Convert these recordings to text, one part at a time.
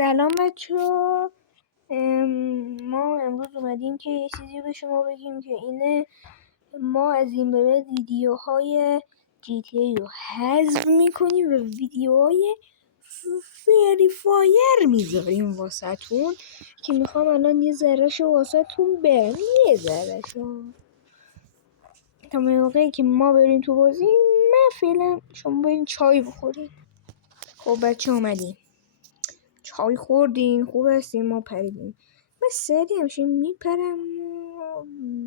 سلام بچه‌ها. ما امروز اومدیم که یه چیزی به شما بگیم که اینه ما از این به بعد ویدیوهای GTA رو حذف میکنیم و ویدیوهای فری فایر میذاریم واسهتون که میخوام الان یه ذرهشو واسهتون برم، یه ذرهشو تا موقعی که ما بریم تو بازی. من فعلا شما برین چای بخورین. خب بچه اومدیم، چای خوردین، خوب هستیم، ما پریدیم. من سری همشه میپرم و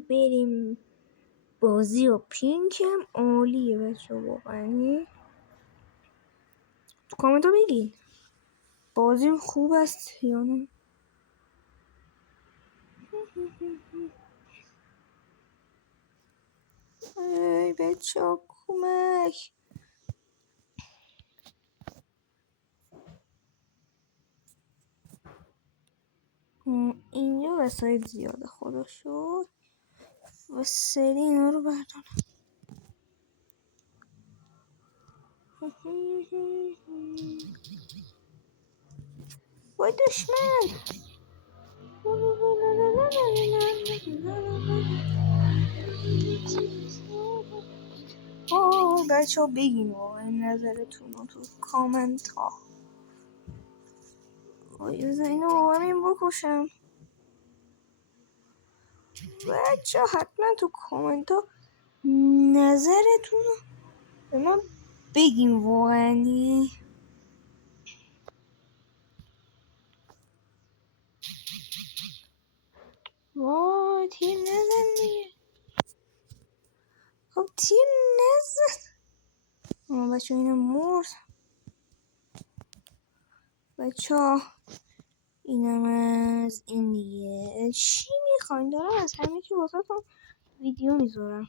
بریم بازی. و پینکم عالیه بچه واقعا. تو کامنت ها بگین بازیم خوب است یا نه. ای بچه ها کمک. اینجا وسایل زیاده خدا شد و سری اینا رو بردارم. وای دشمن. بچه ها بگین واقعا نظرتون رو تو کامنت ها. اینو همین بکشم. بچه ها حتما تو کامنت ها نظرتون رو به من بگین واقعا. وای تیر نزن دیگه. خب تیر نزن. بچه ها اینو مرد. بچه ها اینم از این دیگه. چی میخواین؟ دارم از همه که واسهتون ویدیو میذارم.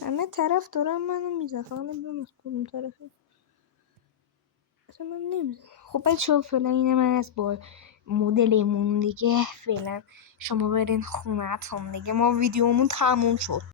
همه طرف دارم منو میزن، فقط نمیدونم از کدوم طرفه. اصلا من نمیدونم. خب بچه ها فعلا اینم از با مدلمون دیگه. فعلا شما برین خونه‌تون دیگه، ما ویدیومون تموم شد.